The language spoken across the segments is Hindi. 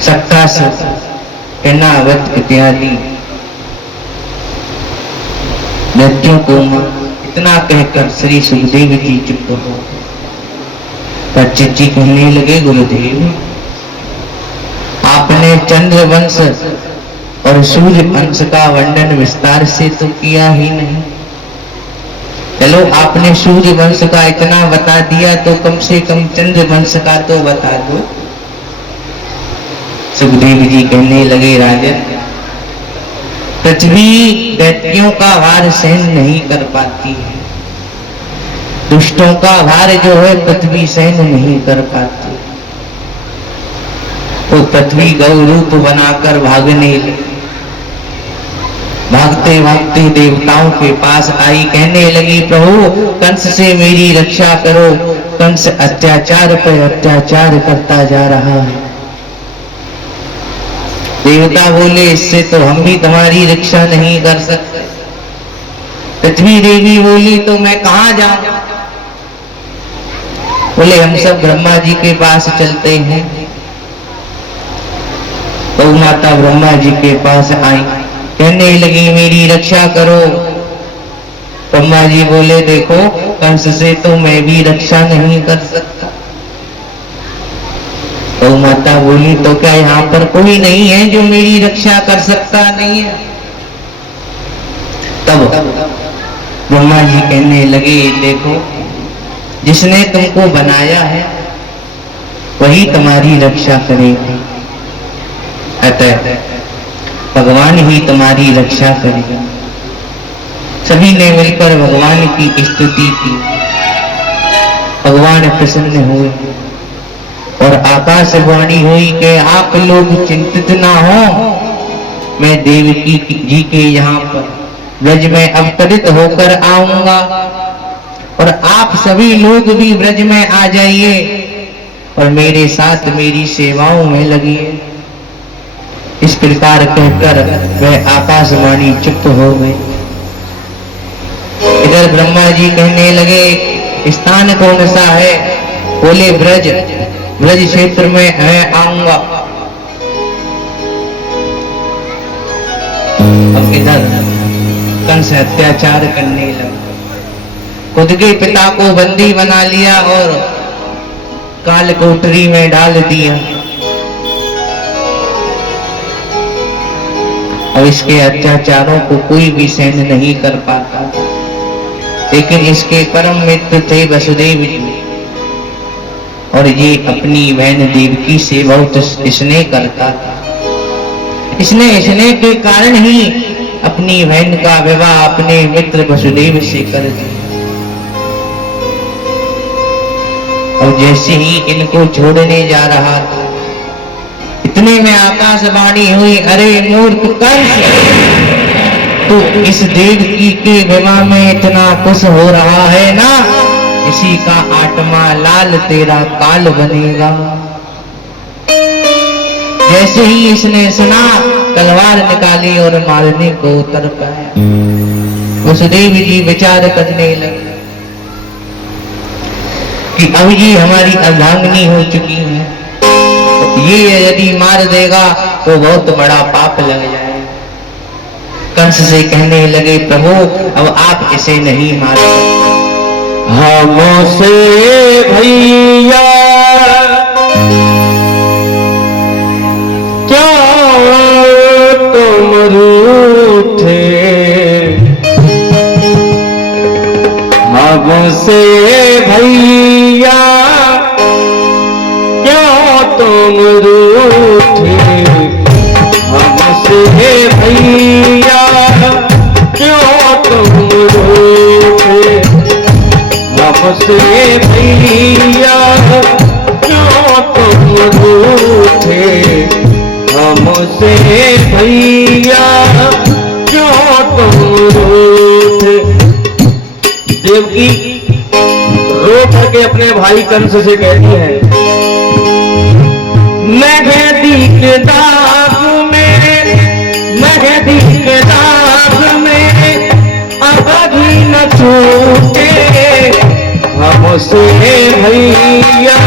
सक्रासुर, कैनावत इत्यादि दैत्यों को इतना कहकर श्री सुखदेव जी चुप हो। परीक्षित जी कहने लगे, गुरुदेव आपने चंद्रवंश और सूर्य वंश का वर्णन विस्तार से तो किया ही नहीं। चलो आपने सूर्य वंश का इतना बता दिया तो कम से कम चंद्र वंश का तो बता दो। सुखदेव जी कहने लगे, राजन पृथ्वी दैत्यों का भार सहन नहीं कर पाती है। दुष्टों का भार जो है पृथ्वी सहन नहीं कर पाती। वो पृथ्वी गौ रूप बनाकर भागने लगी। भागते भागते देवताओं के पास आई, कहने लगी, प्रभु कंस से मेरी रक्षा करो। कंस अत्याचार पर अत्याचार करता जा रहा है। देवता बोले, इससे तो हम भी तुम्हारी रक्षा नहीं कर सकते। पृथ्वी देवी बोली, तो मैं कहां जाऊं? बोले, हम सब ब्रह्मा जी के पास चलते हैं। तो माता ब्रह्मा जी के पास आई, कहने लगी, मेरी रक्षा करो। ब्रह्मा जी बोले, देखो कंस से तो मैं भी रक्षा नहीं कर सकता। तो माता बोली, तो क्या यहाँ पर कोई नहीं है जो मेरी रक्षा कर सकता नहीं है? तब ब्रह्मा जी कहने लगे, देखो जिसने तुमको बनाया है वही तुम्हारी रक्षा करेगा। अतः भगवान ही तुम्हारी रक्षा करेगा। सभी ने मिलकर भगवान की स्तुति की। भगवान प्रसन्न हुए और आकाशवाणी हुई कि आप लोग चिंतित ना हो, मैं देवकी जी के यहाँ पर ब्रज में अवतरित होकर आऊंगा और आप सभी लोग भी ब्रज में आ जाइए और मेरे साथ मेरी सेवाओं में लगिए। इस प्रकार कहकर वह आकाशवाणी चुप हो गई। इधर ब्रह्मा जी कहने लगे, स्थान कौन सा है? बोले, ब्रज। ब्रज क्षेत्र में मैं आऊंगा। अब इधर कंस अत्याचार करने लगा। खुद के पिता को बंदी बना लिया और काल कोठरी में डाल दिया। और इसके अत्याचारों को कोई भी सहन नहीं कर पाता। लेकिन इसके परम मित्र थे वसुदेव जी और ये अपनी बहन देवकी से बहुत स्नेह करता था। स्नेह के कारण ही अपनी बहन का विवाह अपने मित्र वसुदेव से कर दिया। और जैसे ही इनको छोड़ने जा रहा था, इतने में आकाशवाणी हुई, अरे मूर्ख कंस, तू इस देवकी के विवाह में इतना खुश हो रहा है ना, इसी का आत्मा लाल तेरा काल बनेगा। जैसे ही इसने सुना, तलवार निकाली और मारने को उतर पाया। वसुदेव जी विचार करने लगे कि अब ये हमारी अर्धांगिनी हो चुकी है, ये यदि मार देगा तो बहुत बड़ा पाप लग जाएगा। कंस से कहने लगे, प्रभु अब आप इसे नहीं मारो। हमसे भैया क्या तुम रूठे, हमसे भैया तुम रूठे, हमसे भैया क्यों तुम रूठे, हमसे भैया क्यों तुम रूठे, हमसे भैया क्यों तुम रूठे। देवकी रो करके अपने भाई कंस से कहती है, मेहंदी के दाग में, मेहंदी के दाग में अभी न छूटे, हमसे भैया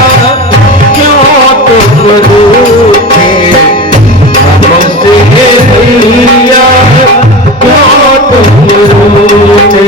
क्यों तुम रूठे, रूठे।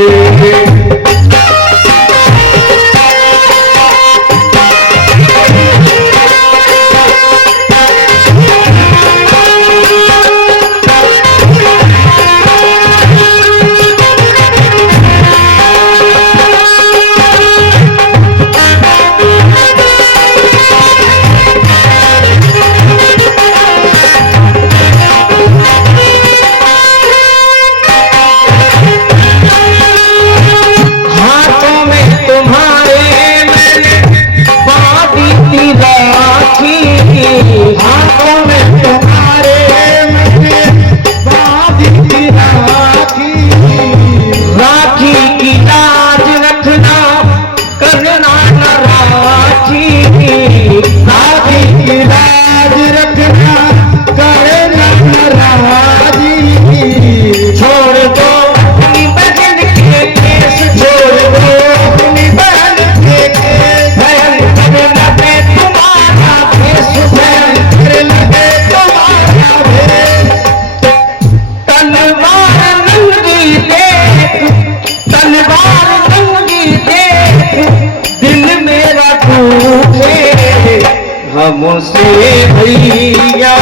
हमसे भैया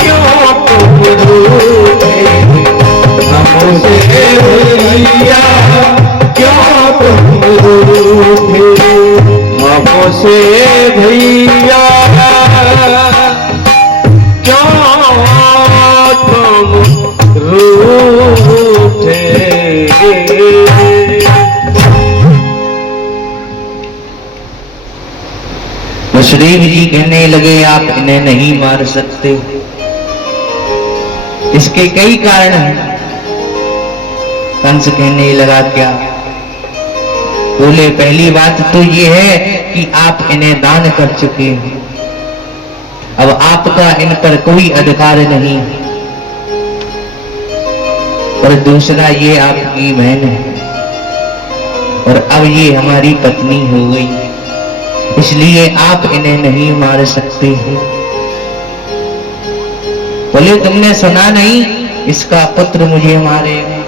क्यों तुम रूठे, हमसे भैया क्यों तुम रूठे, हमसे भैया क्यों तुम रूठे। वसुदेव जी कहने लगे आप इन्हें नहीं मार सकते, इसके कई कारण हैं। कंस कहने लगा क्या? बोले पहली बात तो ये है कि आप इन्हें दान कर चुके हैं, अब आपका इन पर कोई अधिकार नहीं। और दूसरा ये आपकी बहन है और अब ये हमारी पत्नी हो गई, इसलिए आप इन्हें नहीं मार सकते हो। बोले तुमने सुना नहीं इसका पुत्र मुझे मारेगा।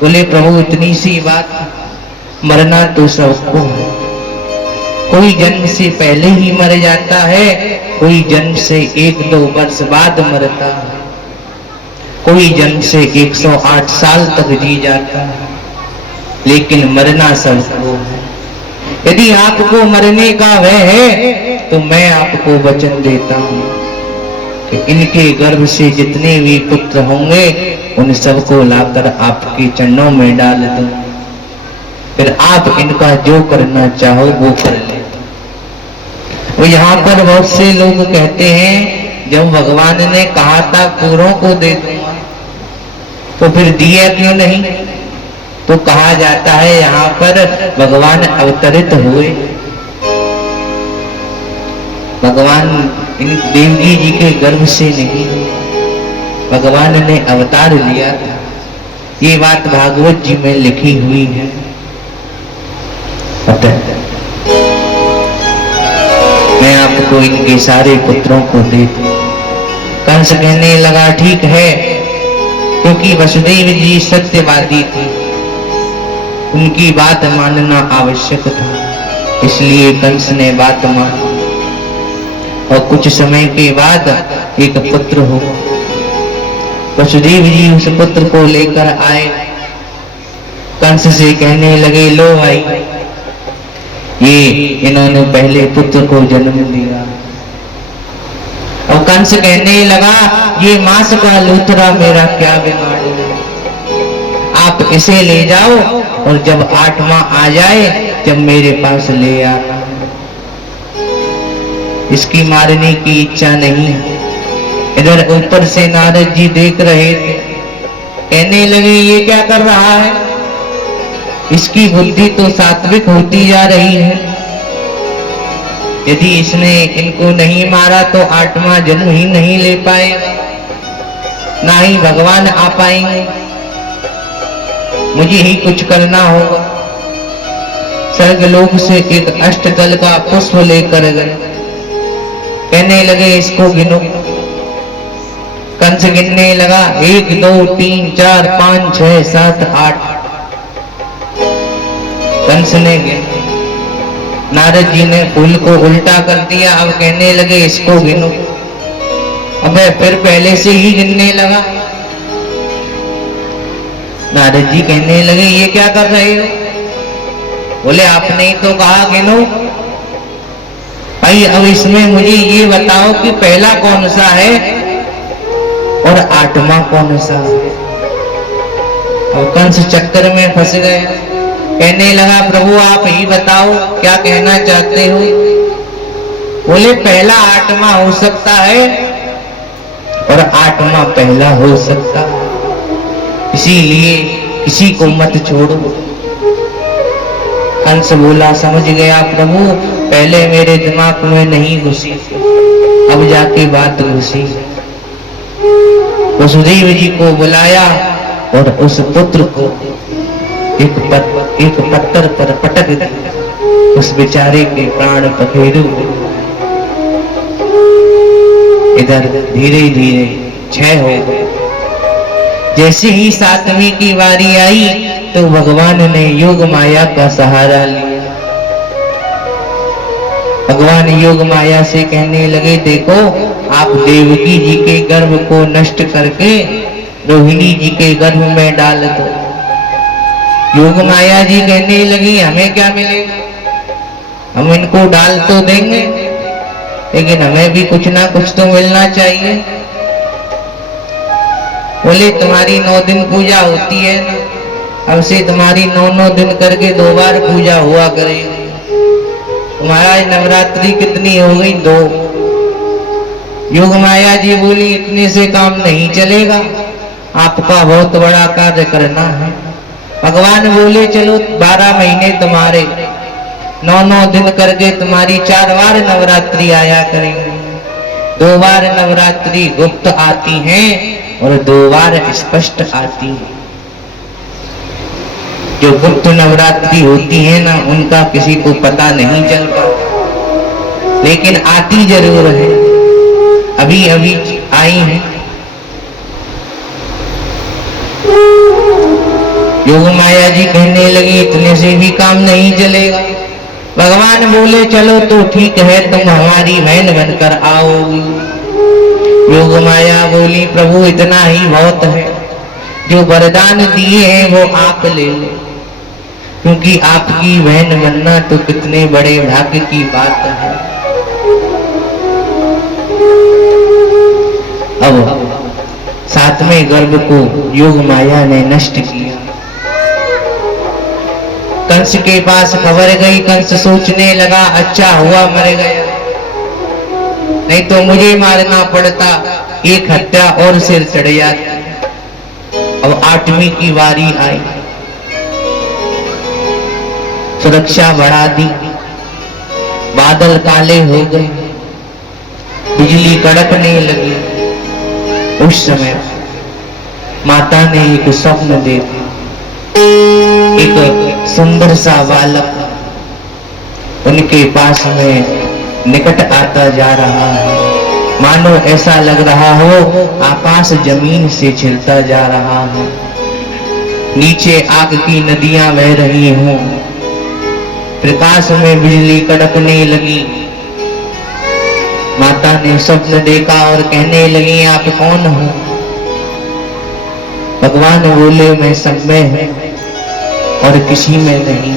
बोले प्रभु इतनी सी बात, मरना तो सबको है, कोई जन्म से पहले ही मर जाता है, कोई जन्म से 1-2 वर्ष बाद मरता है, कोई जन्म से 108 साल तक जी जाता है, लेकिन मरना सबको है। यदि आपको मरने का वह है तो मैं आपको वचन देता हूं कि इनके गर्भ से जितने भी पुत्र होंगे उन सबको लाकर आपके चरणों में डाल दूं, फिर आप इनका जो करना चाहो वो कर ले। वो यहाँ पर बहुत से लोग कहते हैं जब भगवान ने कहा था पूरों को दे दूंगा तो फिर दिया क्यों नहीं? तो कहा जाता है यहाँ पर भगवान अवतरित हुए, भगवान इन देवकी जी के गर्भ से नहीं, भगवान ने अवतार लिया था। ये बात भागवत जी में लिखी हुई है। मैं आपको इनके सारे पुत्रों को दे दूं। कंस कहने लगा ठीक है, क्योंकि वसुदेव जी सत्यवादी थे, उनकी बात मानना आवश्यक था, इसलिए कंस ने बात मानी। और कुछ समय के बाद एक पुत्र हुआ। वसुदेव जी उस पुत्र को लेकर आए, कंस से कहने लगे लो भाई, ये इन्होंने पहले पुत्र को जन्म दिया। और कंस कहने लगा ये मांस का लूथरा मेरा क्या बिगाड़ेगा, आप इसे ले जाओ और जब 8वां आ जाए जब मेरे पास ले आना। इसकी मारने की इच्छा नहीं। इधर ऊपर से नारद जी देख रहे थे, कहने लगे ये क्या कर रहा है, इसकी बुद्धि तो सात्विक होती जा रही है। यदि इसने इनको नहीं मारा तो 8वां जन्म ही नहीं ले पाएगा, ना ही भगवान आ पाएंगे, मुझे ही कुछ करना होगा। स्वर्गलोक से एक अष्टदल का पुष्प लेकर गए, कहने लगे इसको गिनो। कंस गिनने लगा 1 2 3 4 5 6 7 8। कंस ने गिना, नारद जी ने फूल को उल्टा कर दिया। अब कहने लगे इसको गिनो। अबे फिर पहले से ही गिनने लगा। नारद जी कहने लगे ये क्या कर रहे हो? बोले आपने ही तो कहा गिनो। भाई अब इसमें मुझे ये बताओ कि पहला कौन सा है और 8वां कौन सा है? अब कंस चक्कर में फंस गए। कहने लगा प्रभु आप ही बताओ क्या कहना चाहते हो? बोले पहला 8वां हो सकता है और 8वां पहला हो सकता है, इसीलिए किसी को मत छोड़ो। कंस बोला समझ गया प्रभु, पहले मेरे दिमाग में नहीं घुसी, अब जाके बात घुसी। वसुदेव जी को बुलाया और उस पुत्र को एक पत्थर पर पटक दिया। उस बेचारे के प्राण पखेरु। इधर धीरे धीरे क्षय हो गए। जैसे ही 7वीं की बारी आई तो भगवान ने योग माया का सहारा लिया। भगवान योग माया से कहने लगे देखो आप देवकी जी के गर्भ को नष्ट करके रोहिणी जी के गर्भ में डाल दो। योग माया जी कहने लगी हमें क्या मिलेगा, हम इनको डाल तो देंगे लेकिन हमें भी कुछ ना कुछ तो मिलना चाहिए। बोले तुम्हारी 9 दिन पूजा होती है ना, अब से तुम्हारी 9 दिन करके 2 बार पूजा हुआ करेगी। तुम्हारा नवरात्रि कितनी हो गई? 2। योग माया जी बोली इतने से काम नहीं चलेगा, आपका बहुत बड़ा कार्य करना है। भगवान बोले चलो 12 महीने तुम्हारे 9 दिन करके तुम्हारी 4 बार नवरात्रि आया करेंगे। 2 बार नवरात्रि गुप्त आती हैं और 2 बार स्पष्ट आती है। जो गुप्त नवरात्रि होती है ना उनका किसी को पता नहीं चलता, लेकिन आती जरूर है। अभी अभी आई है। योग माया जी कहने लगी इतने से भी काम नहीं चलेगा। भगवान बोले चलो तो ठीक है, तुम हमारी बहन बनकर आओगी। योग माया बोली प्रभु इतना ही बहुत है, जो वरदान दिए हैं वो आप ले लो, क्योंकि आपकी बहन बनना तो कितने बड़े भाग्य की बात है। अब 7वें गर्भ को योग माया ने नष्ट किया। कंस के पास खबर गई। कंस सोचने लगा अच्छा हुआ मर गया, नहीं तो मुझे मारना पड़ता, एक हत्या और सिर चढ़ जाता। अब 8वीं की बारी आई। सुरक्षा बढ़ा दी, बादल काले हो गए, बिजली कड़कने लगी। उस समय माता ने एक स्वप्न देखा। एक सुंदर सा बालक उनके पास में निकट आता जा रहा है, मानो ऐसा लग रहा हो आकाश जमीन से छिलता जा रहा है, नीचे आग की नदियां बह रही हों, प्रकाश में बिजली कड़कने लगी। माता ने स्वप्न देखा और कहने लगी आप कौन हो? भगवान बोले मैं सब में हूं और किसी में नहीं,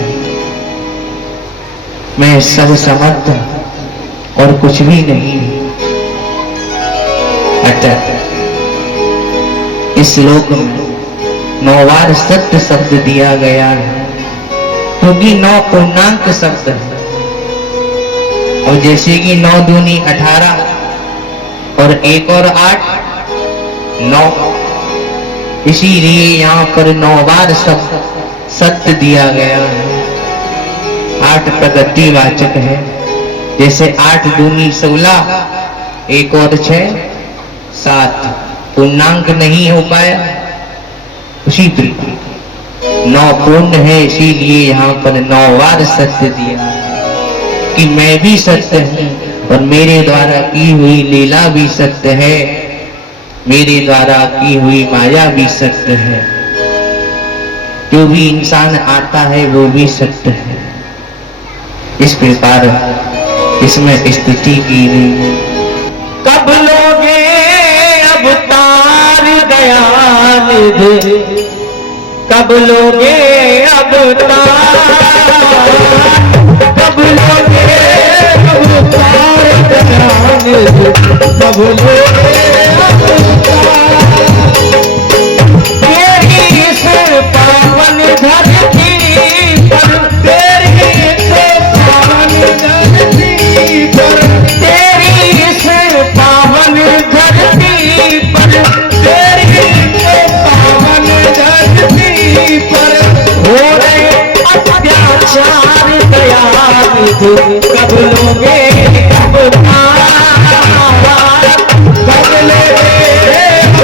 मैं सब समर्थ और कुछ भी नहीं। अतः इस श्लोक में 9 बार सत्य शब्द दिया गया है, क्योंकि 9 पूर्णांक शब्द है। और जैसे कि 9 दूनी 18 और 1 और 8 9, इसीलिए यहाँ पर 9 बार शब्द सत्य दिया गया है। 8 प्रगतिवाचक है, जैसे 8 दूनी 16, 1 और 6 7 पूर्णांक नहीं हो पाया, उसी प्रकार 9 पूर्ण है, इसीलिए यहाँ पर 9 बार सत्य दिया है कि मैं भी सत्य हूँ और मेरे द्वारा की हुई लीला भी सत्य है। मेरे द्वारा की हुई माया भी सत्य है, जो भी इंसान आता है वो भी सत्य है। इस प्रकार इसमें स्तुति की गई। कब लोगे अवतार दयानिधि, कब लोगे अवतार, कब लोगे अवतार दयानिधि, कब लोगे अवतार। तेरी से पावन धरती पर, तेरी से पावन धरती पर, तेरी से पावन धरती पर, तेरी से पावन धरती पर हो रहे अत्याचार दयानिधि, कब लोगे अवतार, कब लोगे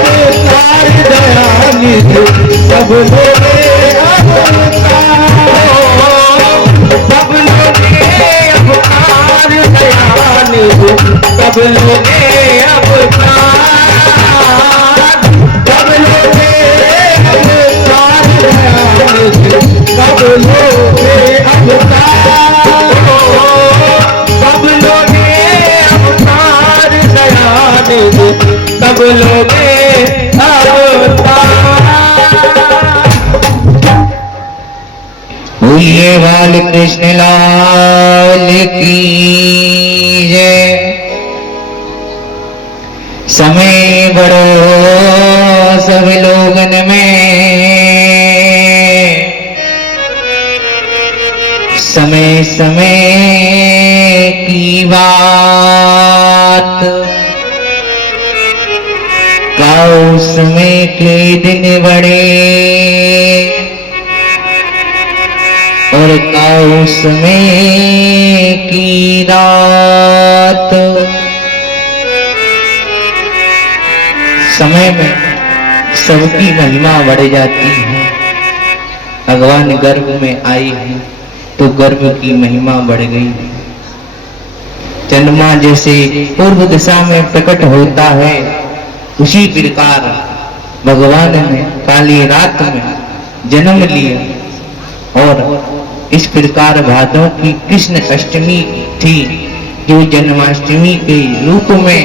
अवतार दयानिधि, कब लोगे अवतार, कब लोगे अवतार दयानिधि, कब लोगे अवतार, कब लोगे अवतार दयानिधि, कब लोगे अवतार, कब लोगे अवतार दयानिधि, कब लोगे अवतार। बोलिए बाल कृष्ण लाल की जय। समय बड़ो सब लोगन में, समय समय की बात, काऊ समय के दिन बड़े और काऊ समय की रात। समय में सबकी महिमा बढ़ जाती है। भगवान गर्भ में आई है तो गर्भ की महिमा बढ़ गई। चंद्रमा जैसे पूर्व दिशा में प्रकट होता है, उसी प्रकार भगवान ने काली रात में जन्म लिया और इस प्रकार भादों की कृष्ण अष्टमी थी, जो जन्माष्टमी के रूप में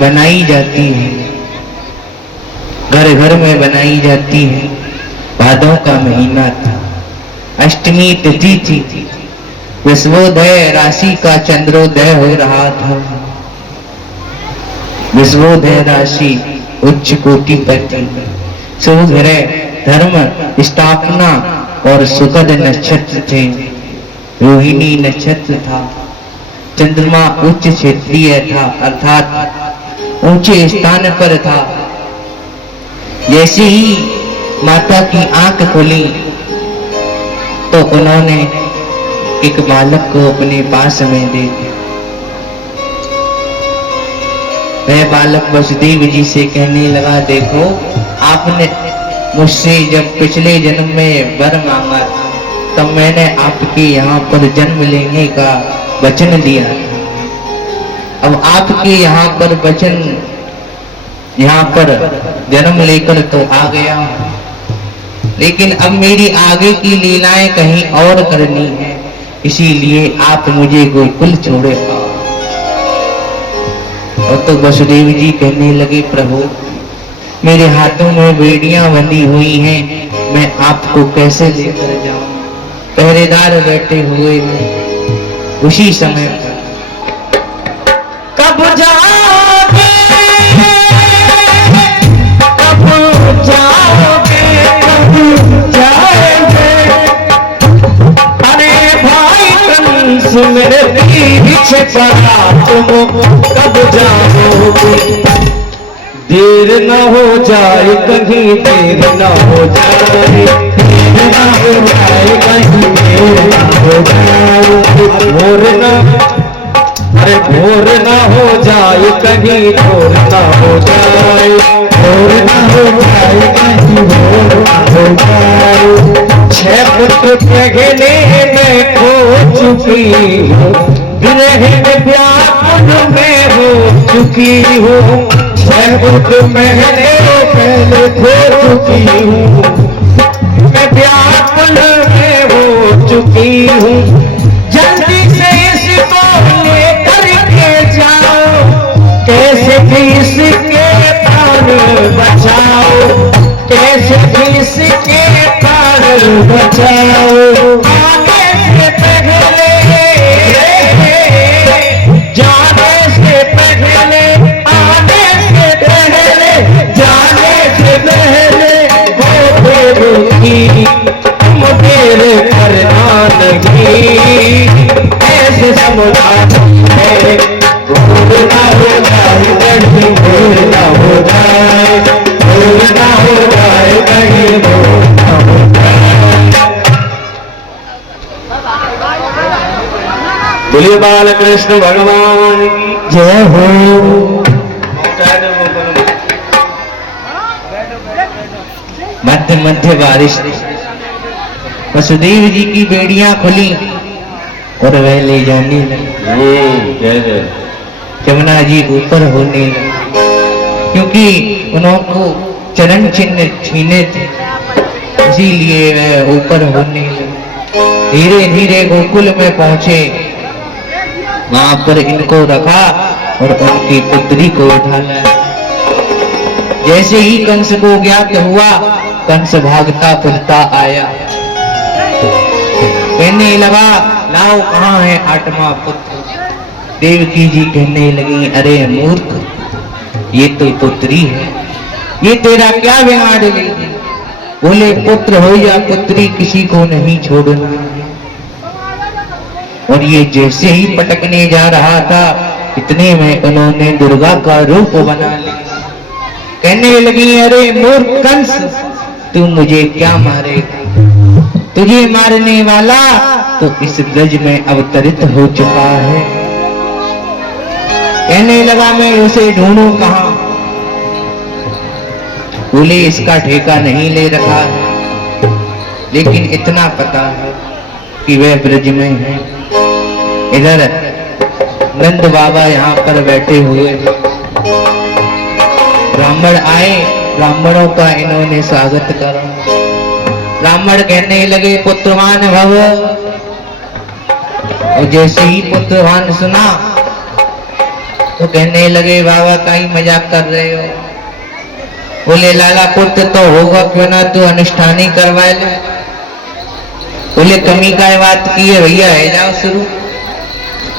बनाई जाती है, घर घर में बनाई जाती है। भादों का महीना था, अष्टमी तिथि थी, विश्वोदय राशि का चंद्रोदय हो रहा था। विश्वोदय राशि उच्च कोटि पर थी। शुभ ग्रह धर्म स्थापना और सुखद नक्षत्र थे। रोहिणी नक्षत्र था। चंद्रमा उच्च क्षेत्रीय था, अर्थात ऊंचे स्थान पर था। जैसे ही माता की आंख खुली तो उन्होंने एक बालक को अपने पास में दे दिया। वह बालक वसुदेव जी से कहने लगा, देखो आपने मुझसे जब पिछले जन्म में वर मांगा था तब मैंने आपके यहाँ पर जन्म लेने का वचन दिया था। अब आपके यहाँ पर वचन, यहाँ पर जन्म लेकर तो आ गया, लेकिन अब मेरी आगे की लीलाएं कहीं और करनी है, इसीलिए आप मुझे गोकुल छोड़े आओ। और तो वसुदेव जी कहने लगे, प्रभु मेरे हाथों में बेड़ियां बंधी हुई हैं, मैं आपको कैसे लेकर जाऊं? पहरेदार बैठे हुए हैं। उसी समय पर कब जाओगे, कब जाओगे, कब जाओगे, अरे भाई कंस मेरे पीछे पड़ा, तुम कब जाओगे? देर न हो जाए कहीं, देर न हो जाए, देर न हो जाए कहीं, देर न हो जाए, भोर न, अरे भोर न हो जाए कहीं, भोर न हो जाए, भोर न हो जाए कहीं, भोर न हो जाए। 6 पुत्र कहने में खो चुकी हूँ, विरह में व्याकुल में हो चुकी हूँ। सहबुद मैंने पहले खो चुकी हूँ, मैं व्याकुल में हो चुकी हूँ। जल्दी से इसको लेकर के जाओ, कैसे भी इसके प्राण बचाओ, कैसे भी इसके प्राण बचाओ। आने से पहले, जाने से पहले, आने से पहले, जाने से पहले हो देर की, तुम देर करना नहीं, ऐसे समझाना है। भूल ना हो जाए कहीं, भूल ना हो जाए, भूल ना हो जाए कहीं, भूल ना हो जाए। बोलिए बालकृष्ण भगवान की जय हो। मध्य मध्य बारिश, वसुदेव जी की बेड़ियां खुली और वह ले जाने लगी। जय जय। यमुना जी ऊपर होने लगे, क्योंकि उनको चरण चिन्ह छीने थे, इसीलिए वह ऊपर होने लगे। धीरे धीरे गोकुल में पहुंचे, वहां पर इनको रखा और उनकी पुत्री को उठा लाया। जैसे ही कंस को ज्ञात हुआ, कंस भागता फिरता आया, कहने लगा लाओ कहाँ है आठवां पुत्र। देवकी जी कहने लगी अरे मूर्ख, ये तो पुत्री है, ये तेरा क्या बिगाड़ लेगी। बोले पुत्र हो या पुत्री किसी को नहीं छोड़ना। और ये जैसे ही पटकने जा रहा था, इतने में उन्होंने दुर्गा का रूप बना लिया। कहने लगी अरे मूर्ख कंस, तू मुझे क्या मारेगा, तुझे मारने वाला तो इस ब्रज में अवतरित हो चुका है। कहने लगा मैं उसे ढूंढूं कहां। बोले इसका ठेका नहीं ले रखा है, लेकिन इतना पता है कि वह ब्रज में है। इधर नंद बाबा यहाँ पर बैठे हुए, ब्राह्मण आए, ब्राह्मणों का इन्होंने स्वागत करा। ब्राह्मण कहने लगे पुत्रवान भव। और जैसे ही पुत्रवान सुना तो कहने लगे बाबा का ही मजाक कर रहे हो। बोले लाला पुत्र तो होगा, क्यों ना तू अनुष्ठान ही करवा ले। बोले कमी का बात की है भैया, है जाओ शुरू।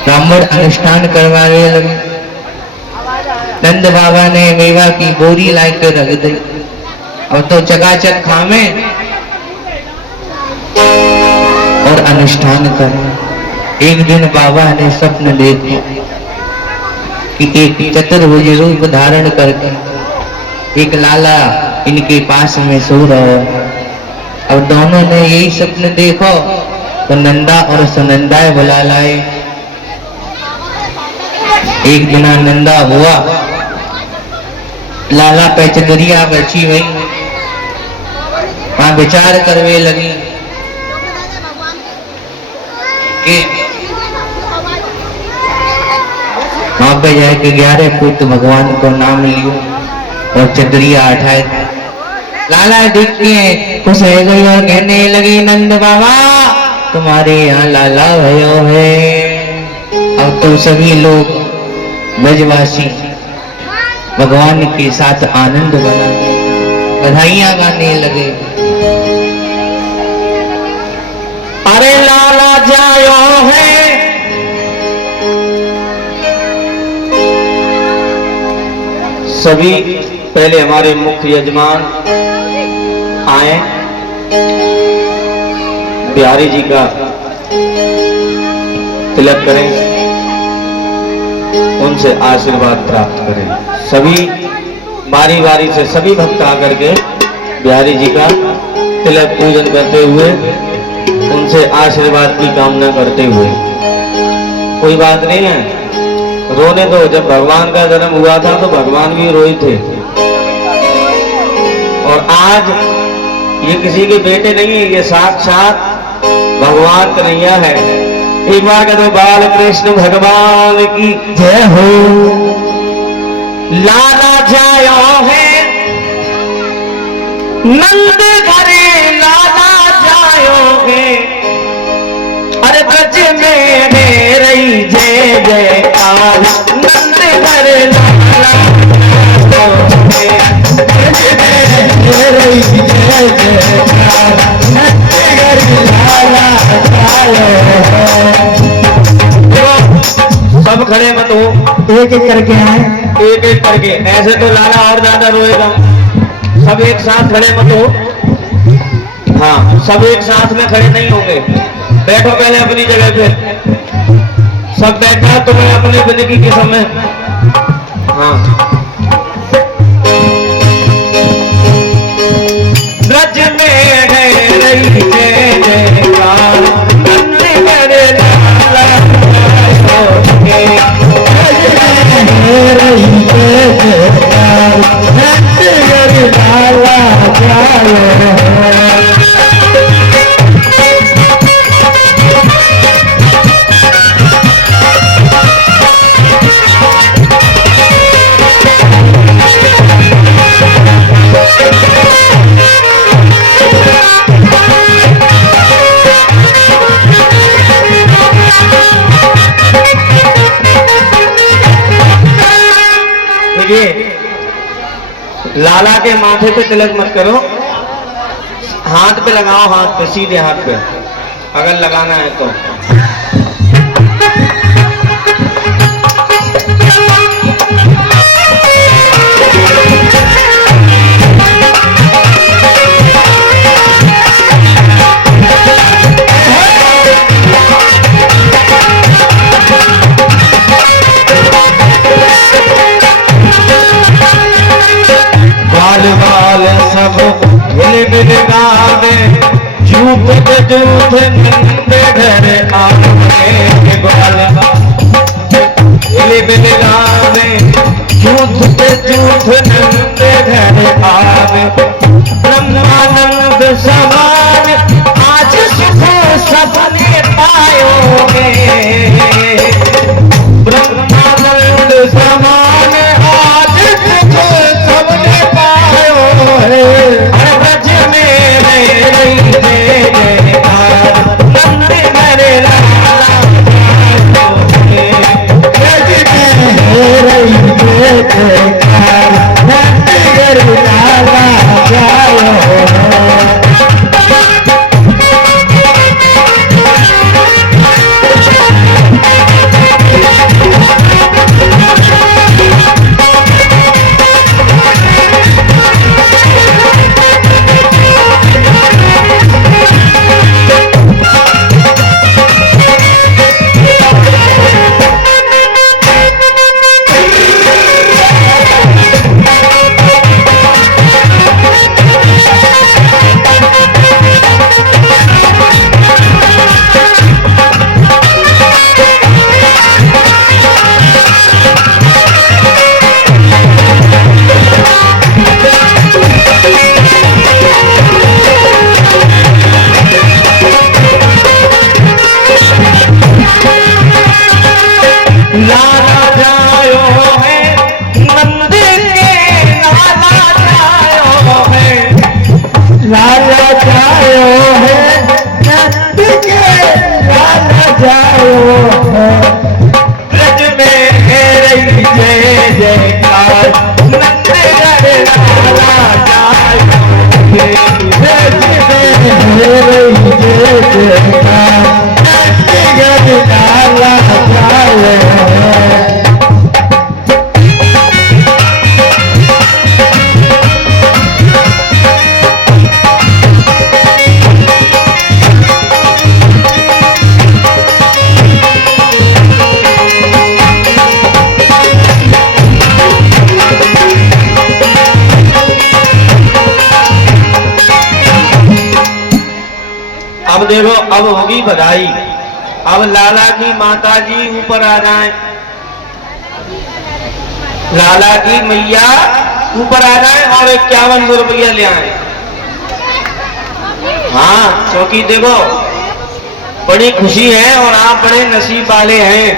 ब्राह्मण अनुष्ठान करवाने लगे। नंद बाबा ने मेवा की बोरी लाकर रख दी, अब तो चकाचक खामे और अनुष्ठान करें। एक दिन बाबा ने स्वप्न देखा कि एक चतुर्भुज रूप धारण करके एक लाला इनके पास में सो रहा है। अब दोनों ने यही स्वप्न देखो तो नंदा और सुनंदा बुला लाए। एक दिन नंदा हुआ, लाला पे चदरिया बैठी हुई, वहां विचार करने लगी कि वहां पे जाके 11 फुट भगवान को नाम लियो और चदरिया उठाए। लाला देख के खुश हो गई और कहने लगी नंद बाबा तुम्हारे यहाँ लाला भयो है। अब तो सभी लोग ब्रजवासी भगवान के साथ आनंद बना, बधाइयां गाने लगे। अरे लाला जायो है, सभी पहले हमारे मुख्य यजमान आए, बिहारी जी का तिलक करें, उनसे आशीर्वाद प्राप्त करें। सभी बारी बारी से सभी भक्त आकर के बिहारी जी का तिलक पूजन करते हुए उनसे आशीर्वाद की कामना करते हुए। कोई बात नहीं है, रोने दो। जब भगवान का जन्म हुआ था तो भगवान भी रोए थे, और आज ये किसी के बेटे नहीं है, ये साक्षात भगवान कन्हैया है। एक बार कह दो बाल कृष्ण भगवान की जय हो। लाला जायो है नंद घरे लाला जायो है अरे ब्रज में है रही जय जयकार नंद घरे लाला जायो है ब्रज में है रही जय जयकार नंद घरे लाला जायो है। सब खड़े मत हो, एक एक करके आए, एक एक करके, ऐसे तो लाला और ज्यादा रोएगा। सब एक साथ खड़े मत हो। हाँ, सब एक साथ में खड़े नहीं होंगे। बैठो पहले अपनी जगह पे। सब बैठा तो मैं अपने जिंदगी के समय। हाँ, ब्रज में है रही जय जयकार नंद घरे लाला लाला के माथे पे तिलक मत करो, हाथ पे लगाओ, हाथ पे, सीधे हाथ पे अगर लगाना है तो। बाल सब हिल मिल गावे झूठ झूठ नंद घरे आवे बाल हिल मिल गावे झूठ झूठ नंद घरे आवे ब्रह्मानंद समान आज सुख सबने पायोगे ब्रह्मानंद समान आज सुख सबने ब्रज में रही जय जयकार नंद घरे लाला ब्रज में रही जय जयकार नंद घरे लाला जायो। लाला जायो है नंद के लाला जायो है लाला जायो है नंद के लाला जायो है ब्रज में है रही जय जयकार नंद घरे लाला जायो है ब्रज में है रही जय जयकार नंद घरे लाला जायो है। अब देखो, अब होगी बधाई। अब लाला की माता जी ऊपर आ जाए, लाला की मैया ऊपर आ जाए और 51 रुपया ले आए। हाँ, क्योंकि देखो बड़ी खुशी है और आप बड़े नसीब वाले हैं।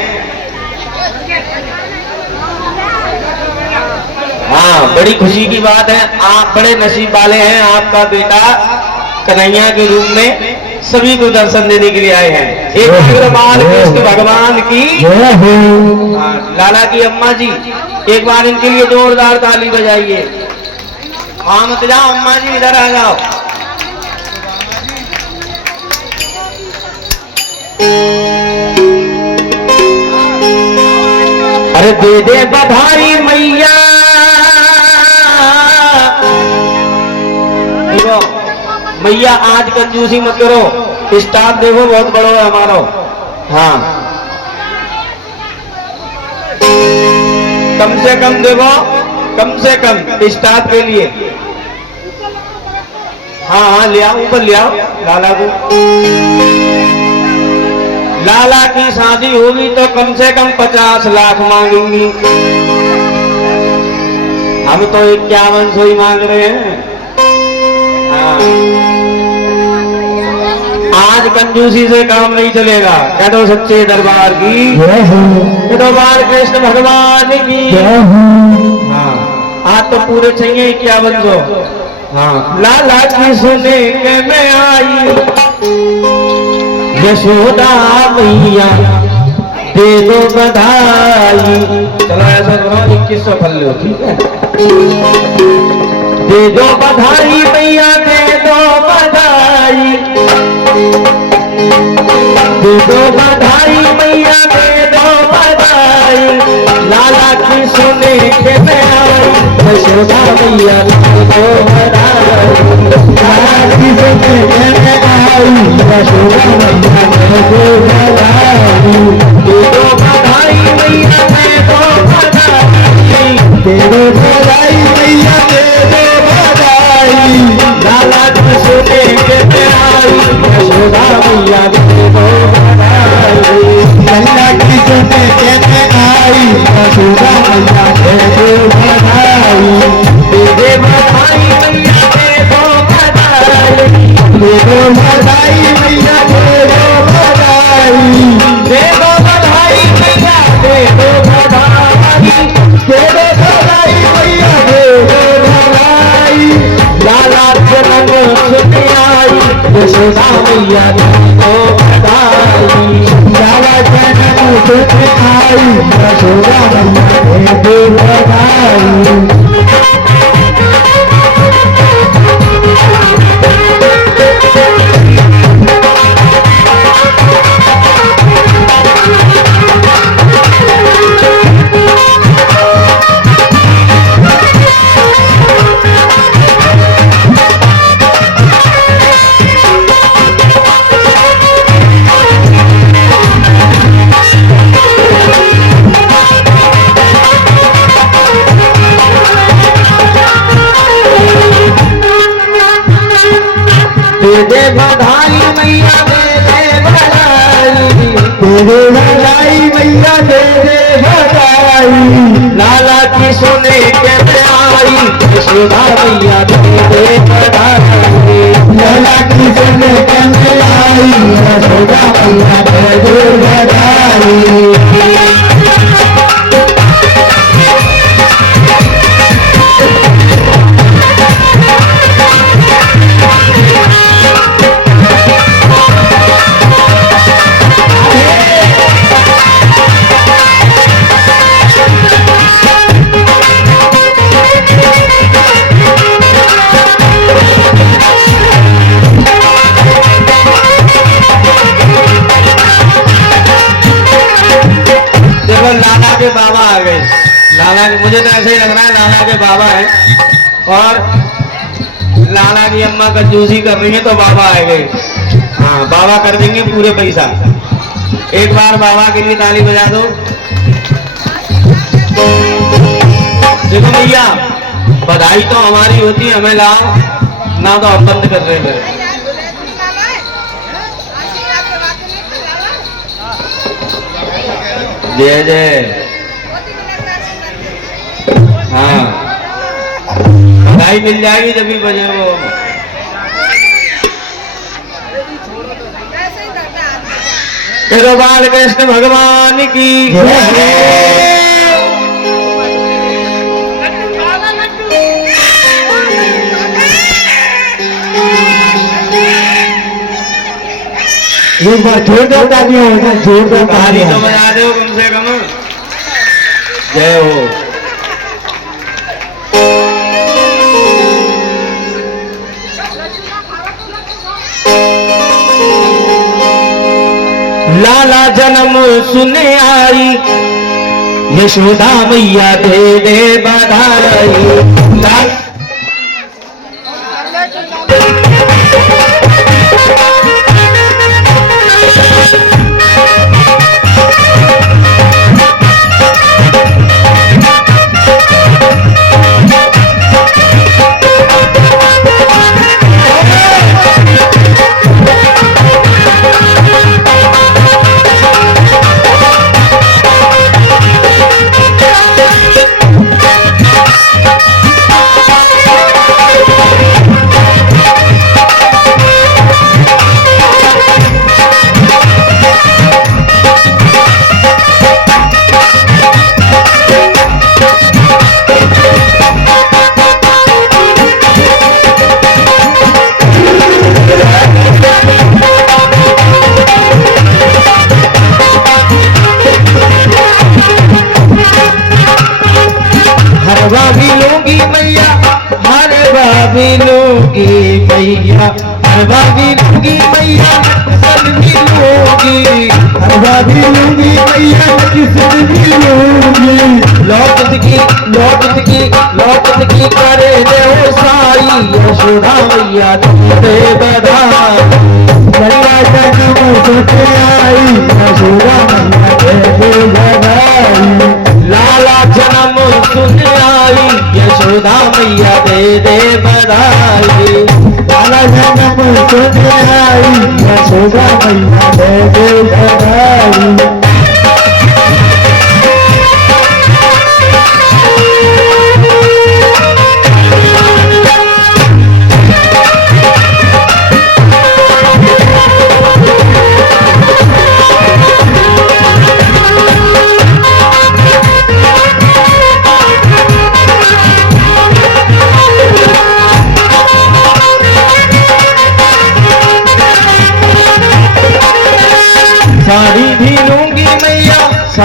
हाँ, बड़ी खुशी की बात है, आप बड़े नसीब वाले हैं, आपका बेटा कन्हैया के रूप में सभी को दर्शन देने के लिए आए हैं। एक बार कृष्ण भगवान की, हाँ, लाला की अम्मा जी एक बार इनके लिए जोरदार ताली बजाइए। वहां मत जाओ अम्मा जी, इधर आ जाओ। अरे दे दे बधाई मैया, देखो मैया आज कंजूसी मत करो, स्टाफ देखो बहुत बड़ा है हमारा। हाँ, कम से कम देखो, कम से कम स्टाफ के लिए। हाँ हाँ, ले आओ, ऊपर ले आओ लाला को। लाला की शादी होगी तो कम से कम 50 लाख मांगेंगी, हम तो 5100 ही मांग रहे हैं। हाँ, आज कंजूसी से काम नहीं चलेगा। कह दो सच्चे दरबार की, कह दो बाल कृष्ण भगवान की। हाँ, आज तो पूरे चाहिए 5100। हाँ, लाला की सुने के मैं आई, यशोदा मैया दे दो बधाई। चलो ऐसा करो 2100 कर लो, ठीक है। दे दो बधाई मैया, दे दो बधाई, दे दो बधाई मैया, दे दो बधाई। लाला की सुने के मैं आई, यशोदा मैया दे दो बधाई। लाला की सुने के मैं आई, यशोदा मैया दे दो बधाई। दे दो बधाई मैया, दे दो बधाई, दे दो बधाई मैया, दे दो बधाई। लाला की सुने के मैं आई, यशोदा मैया दे दो बधाई। लाला की सुने के मैं आई, यशोदा मैया दे दो बधाई। दे दे बधाई मैया, दे दो बधाई, दे दो बधाई मैया, दे दो बधाई। दे दो बधाई मैया, दे दो बधाई, दे दो बधाई मैया, दे दो बधाई। लाला जन्म सुने आई, यशोदा मैया दे दो बधाई। लाला जन्म सुने आई, यशोदा मैया दे दो बधाई। दे दे बधाई मैया, दे दे बधाई, दे दे बधाई मैया, दे दे बधाई। लाला की सुने के मैं आई, यशोदा मैया दे दे बधाई। लाला की सुने के मैं आई, यशोदा मैया दे दे बधाई। लाला के बाबा आ गए। लाला, मुझे तो ऐसे ही लग रहा है लाला के बाबा है, और लाला की अम्मा कंजूसी कर रही है तो बाबा आ गए। हाँ, बाबा कर देंगे पूरे पैसा। एक बार बाबा के लिए ताली बजा दो। देखो भैया, बधाई तो हमारी होती है, हमें लाओ ना, तो हम बंद कर रहे हैं। जय जय। हाँ, बधाई मिल जाएगी जब भी बजे वो। चलो बाल कृष्ण भगवान की। एक बार जोरदार तालियां हो जाए, जोरदार ताली तो तालियां। बजा दो कम से कम। जय हो। लाला जन्म सुने आई, यशोदा मैया दे दे बधाई। मिलूंगी मैया, हरवा मिलूंगी मैया, सब मिलूंगी, हरवा मिलूंगी मैया, किसन मिलूंगी। लौट की करे दे साई, यशोदा मैया दे बधाई। मैया जन्म सोते आई, यशोदा मैया दे बधाई। लाला जन्म सुन आई, यशोदा मैया दे बधाई। लाला जन्म सुन आई, यशोदा मैया दे बधाई।